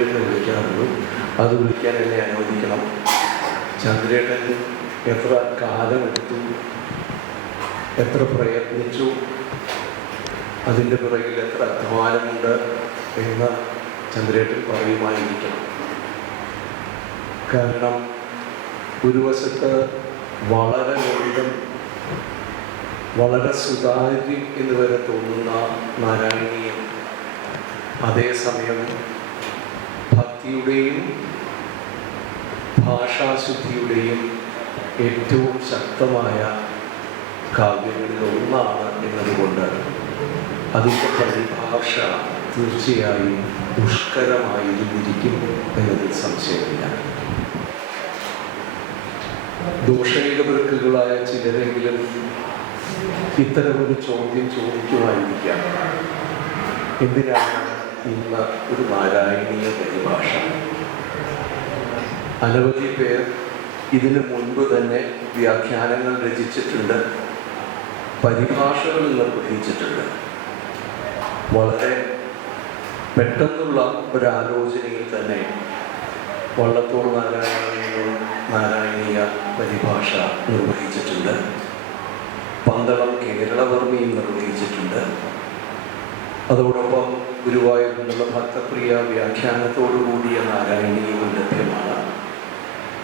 ചന്ദ്രേട്ടനെ വിളിക്കാറുള്ളൂ. അത് വിളിക്കാൻ എന്നെ അനുവദിക്കണം. ചന്ദ്രേട്ടൻ എത്ര കാലമെടുത്തു, എത്ര പ്രയത്നിച്ചു, അതിൻ്റെ പിറകിൽ എത്ര അധ്വാനമുണ്ട് എന്ന് ചന്ദ്രേട്ടൻ പറയുമായിരിക്കണം. കാരണം ഒരു വശത്ത് വളരെ ലളിതം, വളരെ സുതാര്യം എന്ന് വരെ തോന്നുന്ന നാരായണീയം, അതേസമയം ഭക്തിയുടെയും ഭാഷാശുദ്ധിയുടെയും ഏറ്റവും ശക്തമായ കാവ്യങ്ങളിൽ ഒന്നാണ് എന്നതുകൊണ്ട് അതിൻ്റെ പരിഭാഷ തീർച്ചയായും ദുഷ്കരമായിരുന്നിരിക്കും എന്നതിൽ സംശയമില്ല. ദോഷൈകവൃക്കുകളായ ചിലരെങ്കിലും ഇത്തരമൊരു ചോദ്യം ചോദിക്കുമായിരിക്കാം, എന്തിനാണ് ഇന്ന് ഒരു നാരായണീയ പരിഭാഷ? അനവധി പേർ ഇതിനു മുൻപ് തന്നെ വ്യാഖ്യാനങ്ങൾ രചിച്ചിട്ടുണ്ട്, പരിഭാഷകൾ നിർവഹിച്ചിട്ടുണ്ട്. വളരെ പെട്ടെന്നുള്ള ഒരാലോചനയിൽ തന്നെ വള്ളത്തോൾ നാരായണീയ പരിഭാഷ നിർവഹിച്ചിട്ടുണ്ട്. പന്തളം കേരളവർമ്മയും നിർവഹിച്ചിട്ടുണ്ട്. അതോടൊപ്പം ഗുരുവായൂർ നിന്നുള്ള ഭക്തപ്രിയ വ്യാഖ്യാനത്തോടുകൂടിയ നാരായണീയവും ലഭ്യമാണ്.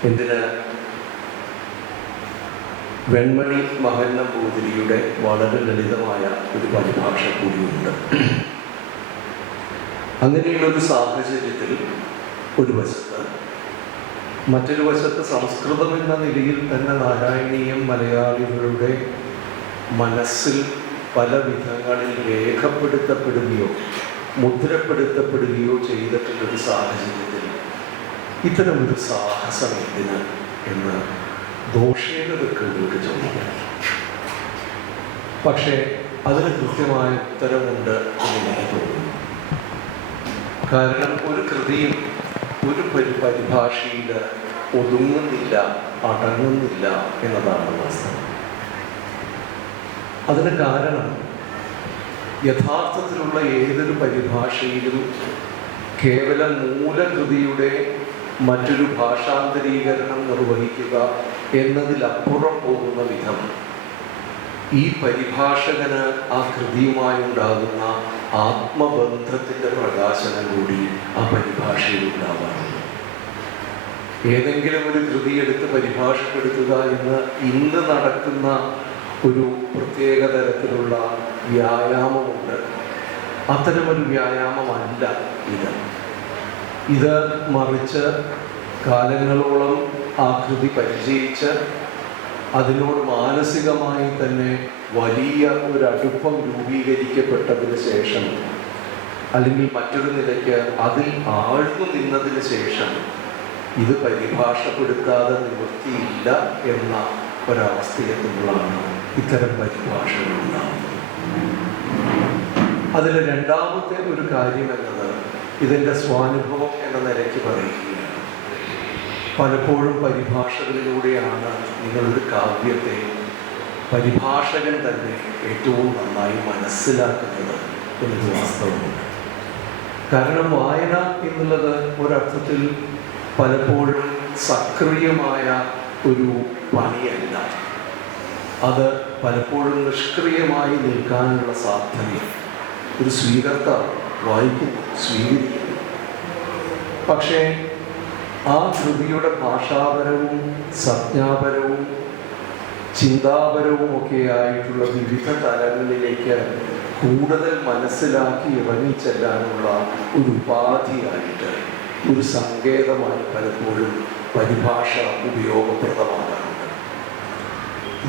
എന്തിന്, വെൺമണി മഹൻ നമ്പൂതിരിയുടെ വളരെ ലളിതമായ ഒരു പരിഭാഷ കൂടിയുണ്ട്. അങ്ങനെയുള്ളൊരു സാഹചര്യത്തിൽ ഒരു വശത്ത്, മറ്റൊരു വശത്ത് സംസ്കൃതം എന്ന നിലയിൽ തന്നെ നാരായണീയം മലയാളികളുടെ മനസ്സിൽ പല വിധങ്ങളിൽ രേഖപ്പെടുത്തപ്പെടുകയോ മുദ്രപ്പെടുത്തപ്പെടുകയോ ചെയ്തിട്ടുള്ളൊരു സാഹചര്യത്തിൽ ഇത്തരമൊരു സാഹസം എന്തിന് എന്ന് ദോഷേകതകൾക്ക് ചോദിക്കാം. പക്ഷേ അതിന് കൃത്യമായ ഉത്തരമുണ്ട് എന്ന് എനിക്ക് തോന്നുന്നു. കാരണം ഒരു കൃതിയും ഒരു പരിഭാഷയിൽ ഒതുങ്ങുന്നില്ല, അടങ്ങുന്നില്ല എന്നതാണ് വാസ്തവം. അതിന് കാരണം യഥാർത്ഥത്തിലുള്ള ഏതൊരു പരിഭാഷയിലും കേവലം മൂലകൃതിയുടെ മറ്റൊരു ഭാഷാന്തരീകരണം നിർവഹിക്കുക എന്നതിലപ്പുറം പോകുന്ന വിധം ഈ പരിഭാഷകന് ആ കൃതിയുമായി ഉണ്ടാകുന്ന ആത്മബന്ധത്തിൻ്റെ പ്രകാശനം കൂടി ആ പരിഭാഷയിൽ ഉണ്ടാവാറുണ്ട്. ഏതെങ്കിലും ഒരു കൃതി എടുത്ത് പരിഭാഷപ്പെടുത്തുക എന്ന് ഇന്ന് നടക്കുന്ന ഒരു പ്രത്യേക തരത്തിലുള്ള വ്യായാമമുണ്ട്. അത്തരമൊരു വ്യായാമമല്ല ഇത് മറിച്ച് കാലങ്ങളോളം ആ കൃതി പരിചയിച്ച് അതിനോട് മാനസികമായി തന്നെ വലിയ ഒരു അടുപ്പം രൂപീകരിക്കപ്പെട്ടതിന് ശേഷം, അല്ലെങ്കിൽ മറ്റൊരു നിലയ്ക്ക് അതിൽ ആഴ്ന്നു നിന്നതിന് ശേഷം ഇത് പരിഭാഷപ്പെടുത്താതെ നിവൃത്തിയില്ല എന്ന ഒരവസ്ഥയെന്നുള്ളതാണ് ഇത്തരം പരിഭാഷകൾ ഉണ്ടാകുന്നത്. അതിൽ രണ്ടാമത്തെ ഒരു കാര്യം എന്നത് ഇതിൻ്റെ സ്വാനുഭവം എന്ന നിലയ്ക്ക് പറയുകയാണ്. പലപ്പോഴും പരിഭാഷകളിലൂടെയാണ് നിങ്ങളൊരു കാവ്യത്തെ പരിഭാഷകൻ തന്നെ ഏറ്റവും നന്നായി മനസ്സിലാക്കുന്നത് എന്നൊരു വാസ്തവമുണ്ട്. കാരണം വായന എന്നുള്ളത് ഒരർത്ഥത്തിൽ പലപ്പോഴും സക്രിയമായ ഒരു പണിയല്ല, അത് പലപ്പോഴും നിഷ്ക്രിയമായി നിൽക്കാനുള്ള സാധ്യതയും ഒരു സ്വീകർത്താവ് വായിക്കുന്നു, സ്വീകരിക്കുന്നു. പക്ഷേ ആ കൃതിയുടെ ഭാഷാപരവും സംജ്ഞാപരവും ചിന്താപരവും ഒക്കെ ആയിട്ടുള്ള വിവിധ തലങ്ങളിലേക്ക് കൂടുതൽ മനസ്സിലാക്കി ഇറങ്ങിച്ചെല്ലാനുള്ള ഒരു ഉപാധിയായിട്ട്, ഒരു സങ്കേതമായി പലപ്പോഴും പരിഭാഷ ഉപയോഗപ്രദമാകാറുണ്ട്.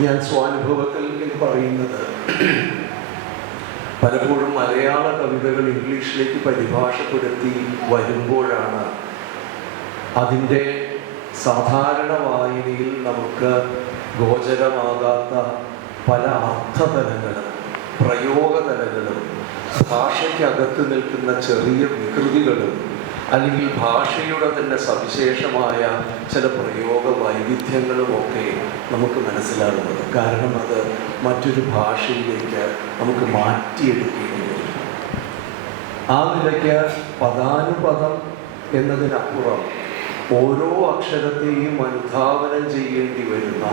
ഞാൻ സ്വാനുഭവത്തിൽ എന്ന് പറയുന്നത്, പലപ്പോഴും മലയാള കവിതകൾ ഇംഗ്ലീഷിലേക്ക് പരിഭാഷപ്പെടുത്തി വരുമ്പോഴാണ് അതിൻ്റെ സാധാരണ വായനയിൽ നമുക്ക് ഗോചരമാകാത്ത പല അർത്ഥതലങ്ങളും പ്രയോഗതലങ്ങളും ഭാഷയ്ക്കകത്ത് നിൽക്കുന്ന ചെറിയ വികൃതികളും അല്ലെങ്കിൽ ഭാഷയുടെ തന്നെ സവിശേഷമായ ചില പ്രയോഗ വൈവിധ്യങ്ങളുമൊക്കെ നമുക്ക് മനസ്സിലാകുന്നത്. കാരണം അത് മറ്റൊരു ഭാഷയിലേക്ക് നമുക്ക് മാറ്റിയെടുക്കേണ്ടി വരും. ആ നിലയ്ക്ക് പദാനുപദം എന്നതിനപ്പുറം ഓരോ അക്ഷരത്തെയും അനുധാവനം ചെയ്യേണ്ടി വരുന്ന,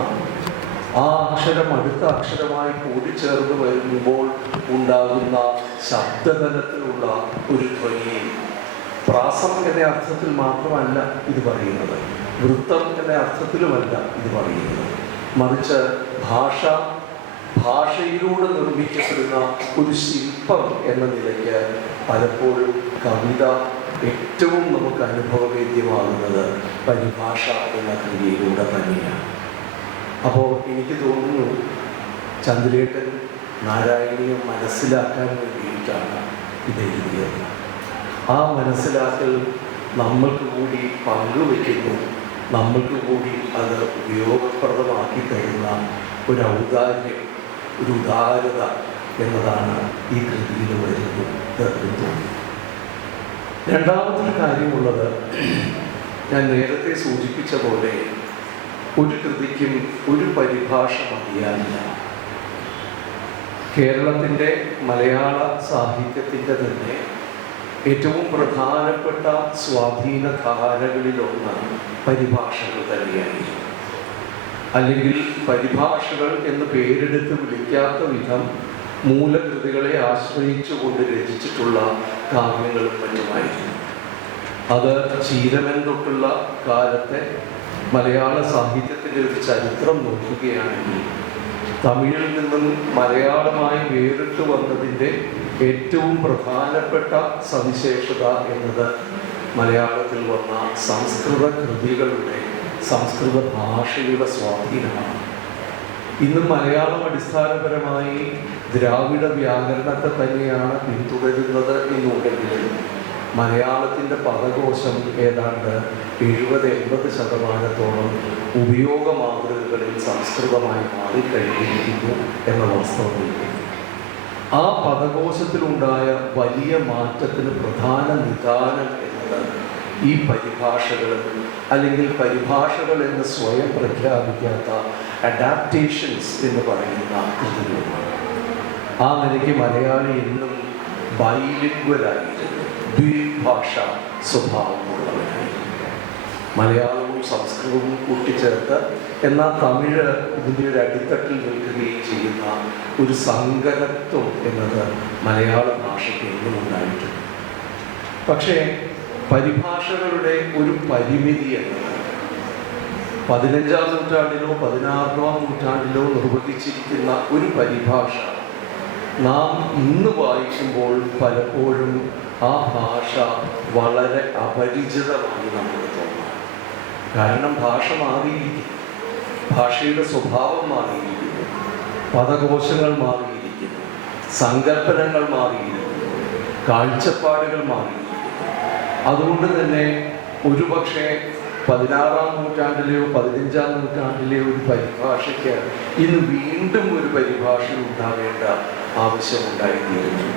ആ അക്ഷരം അടുത്ത അക്ഷരമായി കൂടിച്ചേർന്ന് വരുമ്പോൾ ഉണ്ടാകുന്ന ശബ്ദതലത്തിലുള്ള ഒരു ധ്വനിയെ, പ്രാസം എന്ന അർത്ഥത്തിൽ മാത്രമല്ല ഇത് പറയുന്നത്, വൃത്തം എന്ന അർത്ഥത്തിലുമല്ല ഇത് പറയുന്നത്, മറിച്ച് ഭാഷയിലൂടെ നിർമ്മിക്കപ്പെടുന്ന ഒരു ശില്പം എന്ന നിലയ്ക്ക് പലപ്പോഴും കവിത ഏറ്റവും നമുക്ക് അനുഭവവേദ്യമാകുന്നത് പരിഭാഷ എന്ന ക്രിയയിലൂടെ തന്നെയാണ്. അപ്പോൾ എനിക്ക് തോന്നുന്നു ചന്ദ്രേട്ടൻ നാരായണീയം മനസ്സിലാക്കാൻ വേണ്ടിയിട്ടാണ് ഇത് എഴുതിയത്. ആ മനസ്സിലാക്കൽ നമ്മൾക്ക് കൂടി പങ്കുവയ്ക്കുന്നു, നമ്മൾക്ക് കൂടി അത് ഉപയോഗപ്രദമാക്കി തരുന്ന ഒരു ഔദാര്യം, ഒരു ഉദാരത എന്നതാണ് ഈ കൃതിയിൽ വരുന്നത് എന്ന് തോന്നുന്നു. രണ്ടാമത്തെ കാര്യമുള്ളത്, ഞാൻ നേരത്തെ സൂചിപ്പിച്ച പോലെ ഒരു കൃതിക്കും ഒരു പരിഭാഷ മതിയാവില്ല. കേരളത്തിൻ്റെ മലയാള സാഹിത്യത്തിൻ്റെ തന്നെ ഏറ്റവും പ്രധാനപ്പെട്ട സ്വാധീനധാരകളിലൊന്ന് പരിഭാഷകൾ തന്നെയായിരുന്നു. അല്ലെങ്കിൽ പരിഭാഷകൾ എന്ന് പേരെടുത്ത് വിളിക്കാത്ത വിധം മൂലകൃതികളെ ആശ്രയിച്ചുകൊണ്ട് രചിച്ചിട്ടുള്ള കാവ്യങ്ങളും മറ്റുമായിരുന്നു. അത് ചീരമൻ തൊട്ടുള്ള കാലത്തെ മലയാള സാഹിത്യത്തിൻ്റെ ഒരു ചരിത്രം നോക്കുകയാണെങ്കിൽ തമിഴിൽ നിന്നും മലയാളമായി വേറിട്ട് വന്നതിൻ്റെ ഏറ്റവും പ്രധാനപ്പെട്ട സവിശേഷത എന്നത് മലയാളത്തിൽ വന്ന സംസ്കൃത കൃതികളുടെ, സംസ്കൃത ഭാഷയുടെ സ്വാധീനമാണ്. ഇന്നും മലയാളം അടിസ്ഥാനപരമായി ദ്രാവിഡ വ്യാകരണത്തെ തന്നെയാണ് പിന്തുടരുന്നത് എന്നുണ്ടെങ്കിലും മലയാളത്തിൻ്റെ പദകോശം ഏതാണ്ട് 70-80% ഉപയോഗ മാതൃകകളിൽ സംസ്കൃതമായി മാറിക്കഴിഞ്ഞിരിക്കുന്നു എന്ന വാസ്തവമില്ല. ആ പദകോശത്തിലുണ്ടായ വലിയ മാറ്റത്തിന് പ്രധാന നിദാനം എന്നത് ഈ പരിഭാഷകൾ, അല്ലെങ്കിൽ പരിഭാഷകൾ എന്ന് സ്വയം പ്രഖ്യാപിക്കാത്ത അഡാപ്റ്റേഷൻസ് എന്ന് പറയുന്ന കൃതികളുമാണ്. ആ നിലയ്ക്ക് മലയാളി എന്നും ബൈലിംഗ്വലായിരുന്നു, ദ്വിഭാഷ സ്വഭാവമുള്ളവരായിരുന്നു. മലയാളവും സംസ്കൃതവും കൂട്ടിച്ചേർത്ത് എന്നാൽ തമിഴ് ഇതിൻ്റെ ഒരു അടിത്തട്ടിൽ നിൽക്കുകയും ചെയ്യുന്ന ഒരു സങ്കരത്വം എന്നത് മലയാള ഭാഷയ്ക്ക് എന്നും ഉണ്ടായിട്ടുണ്ട്. പക്ഷേ പരിഭാഷകളുടെ ഒരു പരിമിതി എന്നത് 15-ാം നൂറ്റാണ്ടിലോ 16-ാം നൂറ്റാണ്ടിലോ നിർവഹിച്ചിരിക്കുന്ന ഒരു പരിഭാഷ നാം ഇന്ന് വായിക്കുമ്പോൾ പലപ്പോഴും ആ ഭാഷ വളരെ അപരിചിതമായി നമുക്ക് തോന്നാം. കാരണം ഭാഷ മാറിയിരിക്കുന്നു, ഭാഷയുടെ സ്വഭാവം മാറിയിരിക്കുന്നു, പദകോശങ്ങൾ മാറിയിരിക്കുന്നു, സങ്കല്പനങ്ങൾ മാറിയിരിക്കുന്നു, കാഴ്ചപ്പാടുകൾ മാറിയിരിക്കുന്നു. അതുകൊണ്ട് തന്നെ ഒരുപക്ഷെ 16-ാം നൂറ്റാണ്ടിലെയോ 15-ാം നൂറ്റാണ്ടിലെയോ ഒരു പരിഭാഷയ്ക്ക് ഇന്ന് വീണ്ടും ഒരു പരിഭാഷ ഉണ്ടാവേണ്ട ആവശ്യമുണ്ടായിത്തീരുന്നു.